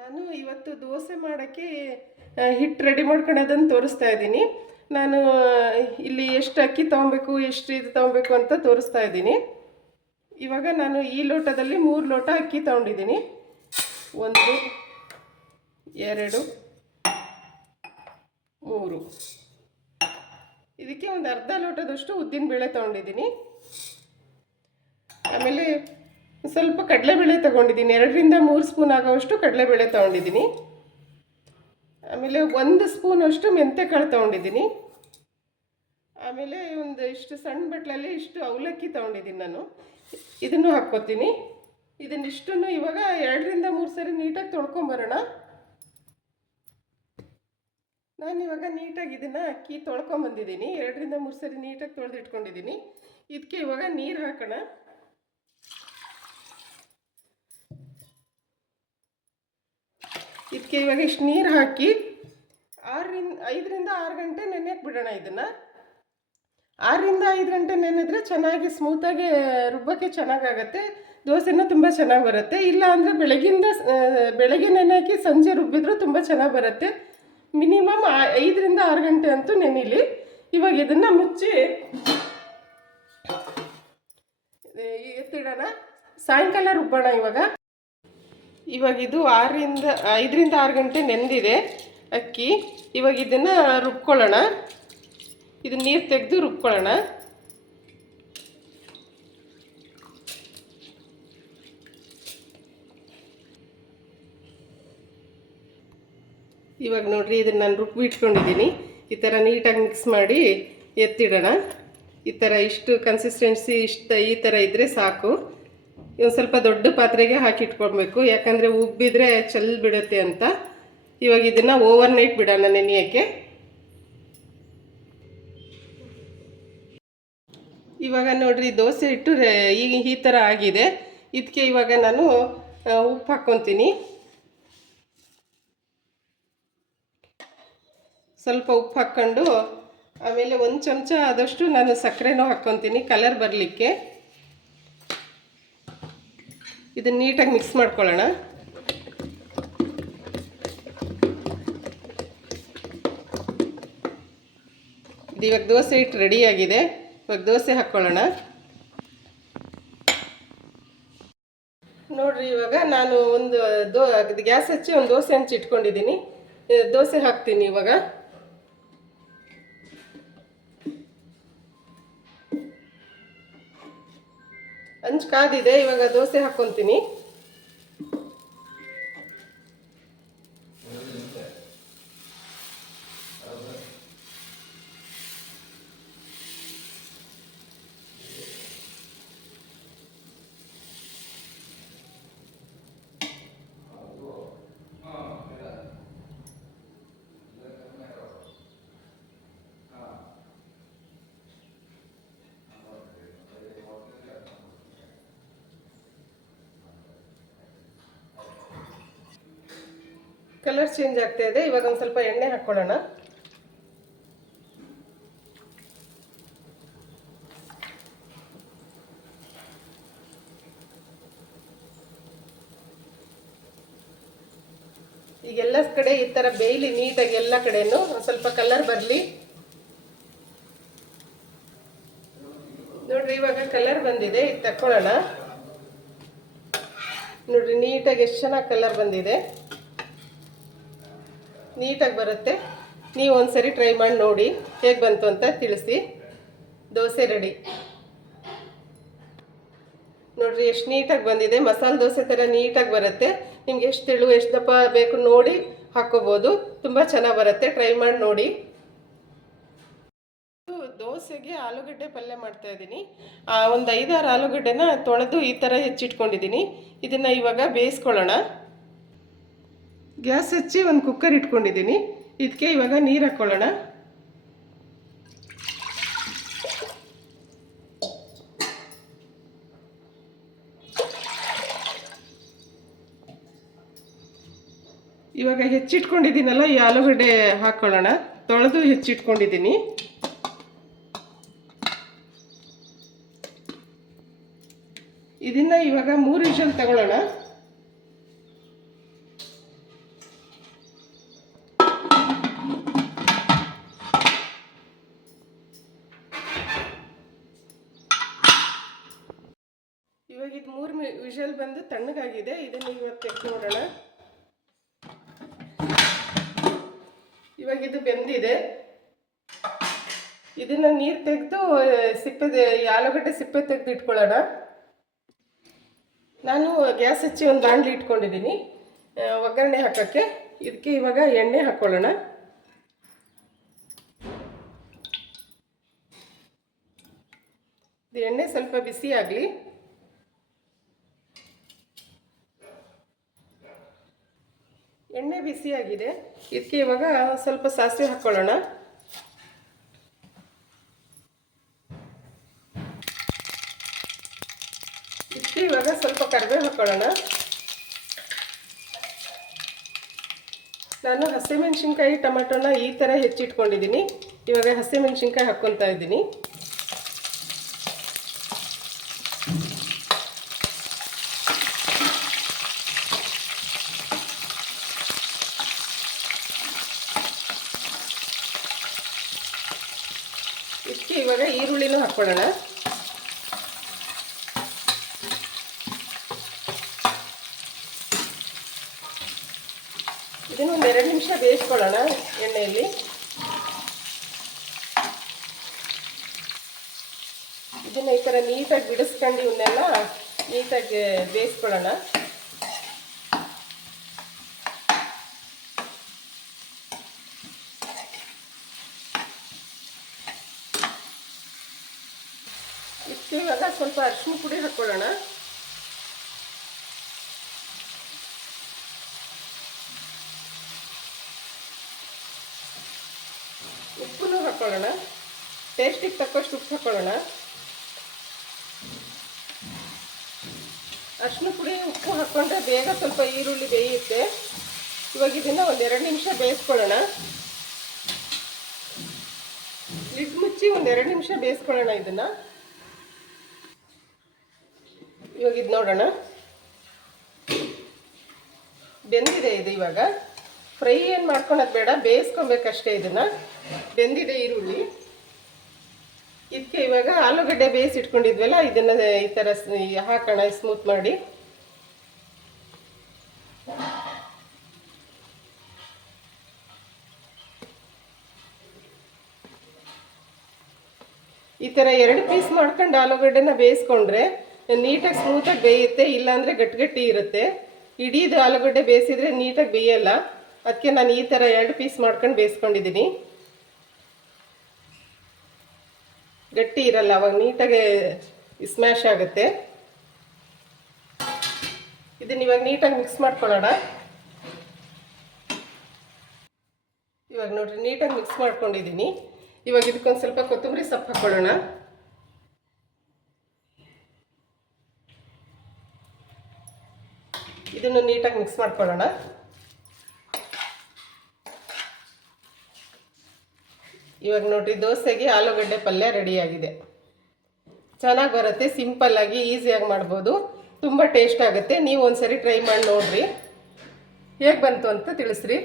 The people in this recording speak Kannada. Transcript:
ನಾನು ಇವತ್ತು ದೋಸೆ ಮಾಡೋಕ್ಕೆ ಹಿಟ್ಟು ರೆಡಿ ಮಾಡ್ಕೊಳೋದನ್ನು ತೋರಿಸ್ತಾ ಇದ್ದೀನಿ. ನಾನು ಇಲ್ಲಿ ಎಷ್ಟು ಅಕ್ಕಿ ತೊಗೊಬೇಕು, ಎಷ್ಟು ಇದು ತೊಗೊಬೇಕು ಅಂತ ತೋರಿಸ್ತಾ ಇದ್ದೀನಿ. ಇವಾಗ ನಾನು ಈ ಲೋಟದಲ್ಲಿ ಮೂರು ಲೋಟ ಅಕ್ಕಿ ತೊಗೊಂಡಿದ್ದೀನಿ. ಒಂದು, ಎರಡು, ಮೂರು. ಇದಕ್ಕೆ ಒಂದು ಅರ್ಧ ಲೋಟದಷ್ಟು ಉದ್ದಿನ ಬೇಳೆ ತೊಗೊಂಡಿದ್ದೀನಿ. ಆಮೇಲೆ ಸ್ವಲ್ಪ ಕಡಲೆಬೇಳೆ ತಗೊಂಡಿದ್ದೀನಿ. ಎರಡರಿಂದ ಮೂರು ಸ್ಪೂನ್ ಆಗೋವಷ್ಟು ಕಡಲೆಬೇಳೆ ತೊಗೊಂಡಿದ್ದೀನಿ. ಆಮೇಲೆ ಒಂದು ಸ್ಪೂನಷ್ಟು ಮೆಂತ್ಯಕಾಳು ತೊಗೊಂಡಿದ್ದೀನಿ. ಆಮೇಲೆ ಒಂದು ಇಷ್ಟು ಸಣ್ಣ ಬಟ್ಲಲ್ಲಿ ಇಷ್ಟು ಅವಲಕ್ಕಿ ತೊಗೊಂಡಿದ್ದೀನಿ ನಾನು. ಇದನ್ನು ಹಾಕ್ಕೋತೀನಿ. ಇದನ್ನಿಷ್ಟನ್ನು ಇವಾಗ ಎರಡರಿಂದ ಮೂರು ಸರಿ ನೀಟಾಗಿ ತೊಳ್ಕೊಂಬರೋಣ. ನಾನು ಇವಾಗ ನೀಟಾಗಿ ಇದನ್ನು ಅಕ್ಕಿ ತೊಳ್ಕೊಂಬಂದಿದ್ದೀನಿ. ಎರಡರಿಂದ ಮೂರು ಸರಿ ನೀಟಾಗಿ ತೊಳೆದಿಟ್ಕೊಂಡಿದ್ದೀನಿ. ಇದಕ್ಕೆ ಇವಾಗ ನೀರು ಹಾಕೋಣ. ಇದಕ್ಕೆ ಇವಾಗ ಇಷ್ಟು ನೀರು ಹಾಕಿ ಆರರಿಂದ, ಐದರಿಂದ ಆರು ಗಂಟೆ ನೆನೆಯಕ್ಕೆ ಬಿಡೋಣ ಇದನ್ನು. ಆರರಿಂದ ಐದು ಗಂಟೆ ನೆನೆದ್ರೆ ಚೆನ್ನಾಗಿ ಸ್ಮೂತಾಗಿ ರುಬ್ಬಕ್ಕೆ ಚೆನ್ನಾಗಾಗತ್ತೆ. ದೋಸೆನೂ ತುಂಬ ಚೆನ್ನಾಗಿ ಬರುತ್ತೆ. ಇಲ್ಲ ಅಂದರೆ ಬೆಳಗಿಂದ ಬೆಳಗ್ಗೆ ನೆನೆಹಾಕಿ ಸಂಜೆ ರುಬ್ಬಿದ್ರೂ ತುಂಬ ಚೆನ್ನಾಗಿ ಬರುತ್ತೆ. ಮಿನಿಮಮ್ ಐದರಿಂದ ಆರು ಗಂಟೆ ಅಂತೂ ನೆನಿಲಿ. ಇವಾಗ ಇದನ್ನು ಮುಚ್ಚಿ, ಎತ್ತಿಡೋಣ. ಸಾಯಂಕಾಲ ರುಬ್ಬೋಣ ಇವಾಗ. ಇವಾಗ ಇದು ಆರರಿಂದ, ಐದರಿಂದ ಆರು ಗಂಟೆ ನೆಂದಿದೆ ಅಕ್ಕಿ. ಇವಾಗ ಇದನ್ನು ರುಬ್ಕೊಳ್ಳೋಣ. ಇದು ನೀರು ತೆಗೆದು ರುಬ್ಕೊಳ್ಳೋಣ. ಇವಾಗ ನೋಡಿರಿ, ಇದನ್ನು ನಾನು ರುಬ್ಬಿ ಇಟ್ಕೊಂಡಿದ್ದೀನಿ. ಈ ಥರ ನೀಟಾಗಿ ಮಿಕ್ಸ್ ಮಾಡಿ ಎತ್ತಿಡೋಣ. ಈ ಥರ ಇಷ್ಟು ಕನ್ಸಿಸ್ಟೆನ್ಸಿ ಇಷ್ಟು ಈ ಥರ ಇದ್ದರೆ ಸಾಕು. ಒಂದು ಸ್ವಲ್ಪ ದೊಡ್ಡ ಪಾತ್ರೆಗೆ ಹಾಕಿ ಇಟ್ಕೊಳ್ಬೇಕು. ಯಾಕಂದರೆ ಉಬ್ಬಿದ್ರೆ ಚೆಲ್ ಬಿಡುತ್ತೆ ಅಂತ. ಇವಾಗ ಇದನ್ನು ಓವರ್ ನೈಟ್ ಬಿಡೋಣ ನೆನೆಯೋಕ್ಕೆ. ಇವಾಗ ನೋಡ್ರಿ, ದೋಸೆ ಇಟ್ಟು ಈಗ ಈ ಥರ ಆಗಿದೆ. ಇದಕ್ಕೆ ಇವಾಗ ನಾನು ಉಪ್ಪು ಹಾಕ್ಕೊತೀನಿ. ಸ್ವಲ್ಪ ಉಪ್ಪು ಹಾಕ್ಕೊಂಡು, ಆಮೇಲೆ ಒಂದು ಚಮಚ ಆದಷ್ಟು ನಾನು ಸಕ್ಕರೆನೂ ಹಾಕ್ಕೊತೀನಿ ಕಲರ್ ಬರಲಿಕ್ಕೆ. ಇದನ್ನ ನೀಟಾಗಿ ಮಿಕ್ಸ್ ಮಾಡ್ಕೊಳ್ಳೋಣ. ಇದು ಇವಾಗ ದೋಸೆ ಹಿಟ್ಟು ರೆಡಿಯಾಗಿದೆ ಇವಾಗ ದೋಸೆ ಹಾಕ್ಕೊಳ್ಳೋಣ. ನೋಡ್ರಿ, ಇವಾಗ ನಾನು ಒಂದು ದೋ ಗ್ಯಾಸ್ ಹಚ್ಚಿ ಒಂದು ದೋಸೆ ಹಂಚಿ ಇಟ್ಕೊಂಡಿದ್ದೀನಿ. ದೋಸೆ ಹಾಕ್ತೀನಿ ಇವಾಗ. ಹಂಚ್ ಕಾದಿದೆ ಇವಾಗ ದೋಸೆ ಹಾಕ್ಕೊತೀನಿ ಕಲರ್ ಚೇಂಜ್ ಆಗ್ತಾ ಇದೆ. ಇವಾಗ ಒಂದು ಸ್ವಲ್ಪ ಎಣ್ಣೆ ಹಾಕ್ಕೊಳ್ಳೋಣ ಈಗೆಲ್ಲ ಕಡೆ ಈ ಥರ ಬೇಯ್ಲಿ ನೀಟಾಗಿ ಎಲ್ಲ ಕಡೆನೂ ಒಂದು ಸ್ವಲ್ಪ ಕಲರ್ ಬರಲಿ. ನೋಡ್ರಿ, ಇವಾಗ ಕಲರ್ ಬಂದಿದೆ. ಇದು ತಕ್ಕೊಳ್ಳೋಣ. ನೋಡ್ರಿ, ನೀಟಾಗಿ ಎಷ್ಟು ಚೆನ್ನಾಗಿ ಕಲರ್ ಬಂದಿದೆ. ನೀಟಾಗಿ ಬರುತ್ತೆ. ನೀವು ಒಂದ್ಸರಿ ಟ್ರೈ ಮಾಡಿ ನೋಡಿ, ಹೇಗೆ ಬಂತು ಅಂತ ತಿಳಿಸಿ. ದೋಸೆ ರೆಡಿ ನೋಡ್ರಿ, ಎಷ್ಟು ನೀಟಾಗಿ ಬಂದಿದೆ. ಮಸಾಲೆ ದೋಸೆ ಥರ ನೀಟಾಗಿ ಬರುತ್ತೆ. ನಿಮ್ಗೆ ಎಷ್ಟು ತೆಳು, ಎಷ್ಟು ದಪ್ಪ ಬೇಕು ನೋಡಿ ಹಾಕ್ಕೋಬೋದು ತುಂಬ ಚೆನ್ನಾಗಿ ಬರುತ್ತೆ. ಟ್ರೈ ಮಾಡಿ ನೋಡಿ. ದೋಸೆಗೆ ಆಲೂಗಡ್ಡೆ ಪಲ್ಯ ಮಾಡ್ತಾ ಇದ್ದೀನಿ. ಒಂದು ಐದಾರು ಆಲೂಗಡ್ಡೆನ ತೊಳೆದು ಈ ಥರ ಹೆಚ್ಚಿಟ್ಕೊಂಡಿದ್ದೀನಿ. ಇದನ್ನು ಇವಾಗ ಬೇಯಿಸ್ಕೊಳ್ಳೋಣ. ಗ್ಯಾಸ್ ಹಚ್ಚಿ ಒಂದು ಕುಕ್ಕರ್ ಇಟ್ಕೊಂಡಿದ್ದೀನಿ. ಇದಕ್ಕೆ ಇವಾಗ ನೀರು ಹಾಕ್ಕೊಳ್ಳೋಣ ಇವಾಗ ಹೆಚ್ಚಿಟ್ಕೊಂಡಿದ್ದೀನಲ್ಲ, ಈ ಆಲೂಗಡ್ಡೆ ಹಾಕ್ಕೊಳ್ಳೋಣ ತೊಳೆದು ಹೆಚ್ಚಿಟ್ಕೊಂಡಿದ್ದೀನಿ. ಇದನ್ನು ಇವಾಗ ಮೂರು ವಿಷಲ್ ತಗೊಳ್ಳೋಣ. ಇವಾಗ ಇದು ಮೂರು ವಿಷಲ್ ಬಂದು ತಣ್ಣಗಾಗಿದೆ. ಇದನ್ನು ಇವತ್ತು ತೆಗೆದು ನೋಡೋಣ. ಇವಾಗ ಇದು ಬೆಂದಿದೆ. ಇದನ್ನ ನೀರು ತೆಗೆದು ಸಿಪ್ಪೆ ಆಲೂಗಡ್ಡೆ ಸಿಪ್ಪೆ ತೆಗೆದು ಇಟ್ಕೊಳ್ಳೋಣ. ನಾನು ಗ್ಯಾಸ್ ಹಚ್ಚಿ ಒಂದು ಬಾಣಲಿ ಇಟ್ಕೊಂಡಿದ್ದೀನಿ. ಒಗ್ಗರಣೆ ಹಾಕೋಕ್ಕೆ. ಇದಕ್ಕೆ ಇವಾಗ ಎಣ್ಣೆ ಹಾಕ್ಕೊಳ್ಳೋಣ ಎಣ್ಣೆ ಸ್ವಲ್ಪ ಬಿಸಿ ಆಗಲಿ. ಎಣ್ಣೆ ಬಿಸಿಯಾಗಿದೆ ಇದಕ್ಕೆ ಇವಾಗ ಸ್ವಲ್ಪ ಸಾಸಿವೆ ಹಾಕ್ಕೊಳ್ಳೋಣ ಇದಕ್ಕೆ ಇವಾಗ ಸ್ವಲ್ಪ ಕರಿಬೇವು ಹಾಕ್ಕೊಳ್ಳೋಣ ನಾನು ಹಸಿಮೆಣಸಿನ್ಕಾಯಿ, ಟೊಮೆಟೊನ ಈ ಥರ ಹೆಚ್ಚಿಟ್ಕೊಂಡಿದ್ದೀನಿ. ಇವಾಗ ಹಸಿಮೆಣಸಿನ್ಕಾಯಿ ಹಾಕ್ಕೊತಾ ಇದ್ದೀನಿ ಇದಕ್ಕೆ ಇವಾಗ ಈರುಳ್ಳಿನೂ ಹಾಕ್ಕೊಳ್ಳೋಣ. ಇದನ್ನು ಒಂದು ಎರಡು ನಿಮಿಷ ಬೇಯಿಸ್ಕೊಳ್ಳೋಣ ಎಣ್ಣೆಯಲ್ಲಿ. ಇದನ್ನ ಈ ಥರ ನೀಟಾಗಿ ಬಿಡಿಸ್ಕೊಂಡು ಇವನ್ನೆಲ್ಲ ನೀಟಾಗಿ ಬೇಯಿಸ್ಕೊಳ್ಳೋಣ ಇದಕ್ಕೆ ಇವಾಗ ಸ್ವಲ್ಪ ಅರಿಶಿನ ಪುಡಿ ಹಾಕ್ಕೊಳ್ಳೋಣ ಉಪ್ಪನ್ನು ಹಾಕ್ಕೊಳ್ಳೋಣ ಟೇಸ್ಟಿಗೆ ತಕ್ಕಷ್ಟು ಉಪ್ಪು ಹಾಕ್ಕೊಳ್ಳೋಣ ಅರಿಶಿನ ಪುಡಿ ಉಪ್ಪು ಹಾಕ್ಕೊಂಡ್ರೆ ಬೇಗ ಸ್ವಲ್ಪ ಈರುಳ್ಳಿ ಬೇಯುತ್ತೆ. ಇವಾಗ ಇದನ್ನು ಒಂದೆರಡು ನಿಮಿಷ ಬೇಯಿಸ್ಕೊಳ್ಳೋಣ. ಲಿಡ್ ಮುಚ್ಚಿ ಒಂದೆರಡು ನಿಮಿಷ ಬೇಯಿಸ್ಕೊಳ್ಳೋಣ ಇದನ್ನು. ಇವಾಗ ಇದು ನೋಡೋಣ. ಬೆಂದಿದೆ ಇದು ಇವಾಗ. ಫ್ರೈ ಏನು ಮಾಡ್ಕೊಳೋದು ಬೇಡ, ಬೇಯಿಸ್ಕೊಬೇಕಷ್ಟೇ ಇದನ್ನು. ಬೆಂದಿದೆ ಈರುಳ್ಳಿ. ಇದಕ್ಕೆ ಇವಾಗ ಆಲೂಗಡ್ಡೆ ಬೇಯಿಸಿ ಇಟ್ಕೊಂಡಿದ್ವಲ್ಲ, ಇದನ್ನು ಈ ಥರ ಹಾಕೋಣ ಸ್ಮೂತ್ ಮಾಡಿ. ಈ ಥರ ಎರಡು ಪೀಸ್ ಮಾಡ್ಕೊಂಡು ಆಲೂಗಡ್ಡೆನ ಬೇಯಿಸ್ಕೊಂಡ್ರೆ ನೀಟಾಗಿ ಸ್ಮೂತಾಗಿ ಬೇಯುತ್ತೆ, ಇಲ್ಲಾಂದರೆ ಗಟ್ಟಿ ಗಟ್ಟಿ ಇರುತ್ತೆ. ಇಡೀದು ಆಲೂಗಡ್ಡೆ ಬೇಯಿಸಿದರೆ ನೀಟಾಗಿ ಬೇಯಲ್ಲ. ಅದಕ್ಕೆ ನಾನು ಈ ಥರ ಎರಡು ಪೀಸ್ ಮಾಡ್ಕೊಂಡು ಬೇಯಿಸ್ಕೊಂಡಿದ್ದೀನಿ. ಗಟ್ಟಿ ಇರಲ್ಲ, ಅವಾಗ ನೀಟಾಗಿ ಸ್ಮ್ಯಾಶ್ ಆಗುತ್ತೆ. ಇದನ್ನ ಇವಾಗ ನೀಟಾಗಿ ಮಿಕ್ಸ್ ಮಾಡ್ಕೊಳ್ಳೋಣ. ಇವಾಗ ನೋಡ್ರಿ, ನೀಟಾಗಿ ಮಿಕ್ಸ್ ಮಾಡ್ಕೊಂಡಿದ್ದೀನಿ. ಇವಾಗ ಇದಕ್ಕೊಂದು ಸ್ವಲ್ಪ ಕೊತ್ತಂಬರಿ ಸೊಪ್ಪು ಹಾಕ್ಕೊಳ್ಳೋಣ ಇದನ್ನು ನೀಟಾಗಿ ಮಿಕ್ಸ್ ಮಾಡ್ಕೊಳ್ಳೋಣ. ಇವಾಗ ನೋಡ್ರಿ, ದೋಸೆಗೆ ಆಲೂಗಡ್ಡೆ ಪಲ್ಯ ರೆಡಿಯಾಗಿದೆ. ಚೆನ್ನಾಗಿ ಬರುತ್ತೆ ಸಿಂಪಲ್ಲಾಗಿ ಈಸಿಯಾಗಿ ಮಾಡ್ಬೋದು. ತುಂಬ ಟೇಸ್ಟ್ ಆಗುತ್ತೆ. ನೀವು ಒಂದ್ಸರಿ ಟ್ರೈ ಮಾಡಿ ನೋಡ್ರಿ. ಹೇಗೆ ಬಂತು ಅಂತ ತಿಳಿಸ್ರಿ.